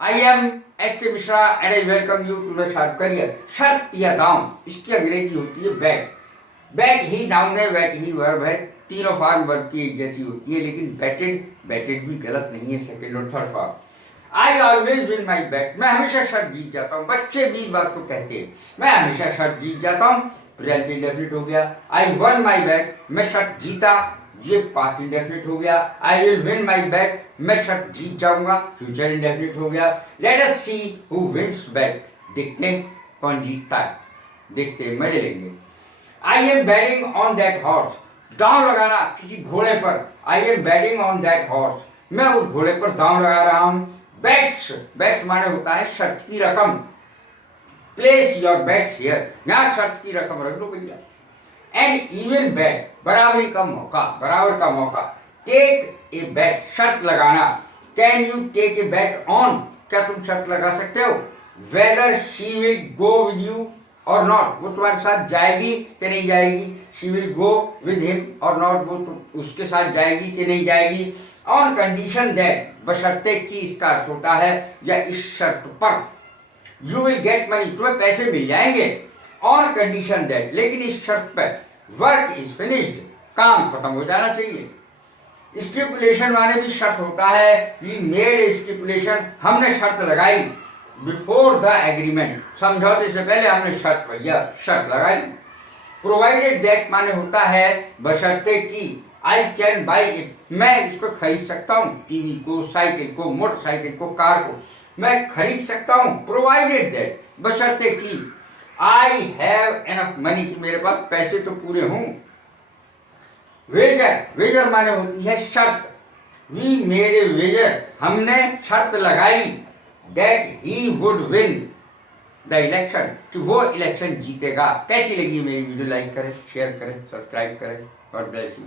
I am S.K. Mishra and I welcome you to the Sharp Career. शर्त या दाम, इसकी अंग्रेजी होती है बैट. बैट ही नाउन है, बैट ही वर्ब है, तीनों फॉर्म वर्ब की एक जैसी होती है, लेकिन बैटेड भी गलत नहीं है, सेकंड और third form. I always win my bet, मैं हमेशा शर्त जीत जाता हूँ. बच्चे भी इस बात को कहते हैं, मैं हमेशा शर्त जीत जाता हूँ. प्रेजेंट इंडेफिनिट हो गया. आई वन माई बैट, मैं शर्त जीता, ये पास्ट इंडेफिनिट हो गया. I will win my bet, मैं शर्त जीत जाऊंगा, फ्यूचर इंडेफिनिट हो गया. Let us see who wins bet, देखते हैं कौन जीतता है, देखते हैं, मजे लेंगे. I am betting on that horse, दांव लगाना किसी घोड़े पर. I am betting on that horse, मैं उस घोड़े पर दांव लगा रहा हूं. बैट्स, बैट्स माने होता है शर्त की रकम. प्लेस योर बैट्स हियर, यहां शर्त की रकम रख लो भैया. एन इवन बैट, बराबरी का मौका, बराबर का मौका. टेक ए बैट, शर्त लगाना. Can you take a bet on, क्या तुम शर्त लगा सकते हो? Whether she will go with you or not, वो तुम्हारे साथ जाएगी कि नहीं जाएगी. She will go with him or not, वो उसके साथ जाएगी कि नहीं जाएगी. ऑन कंडीशन दैट, बशर्ते की इसका अर्थ होता है या इस शर्त पर. यू विल गेट मनी, तुम्हें पैसे मिल जाएंगे. ऑन कंडीशन दैट, लेकिन इस शर्त पर. वर्क इज फिनिश्ड, काम खत्म हो जाना चाहिए. स्टिपुलेशन माने भी शर्त होता है. वी मेड ए स्टिपुलेशन, हमने शर्त लगाई. बिफोर द एग्रीमेंट, समझौते से पहले हमने शर्त लगाई. प्रोवाइडेड दैट माने होता है बशर्ते की. आई कैन बाई इट, मैं इसको खरीद सकता हूँ. टीवी को, साइकिल को, मोटरसाइकिल को, कार को मैं खरीद सकता हूँ. प्रोवाइडेड दैट, बशर्ते की. आई हैव एनफ मनी, कि मेरे पास पैसे तो पूरे हों. वेजर, वेजर माने होती है शर्त. वी मेड ए वेजर, हमने शर्त लगाई. That he would win the election, कि वो इलेक्शन जीतेगा. कैसी लगी मेरी वीडियो? लाइक करें, शेयर करें, सब्सक्राइब करें. God bless you.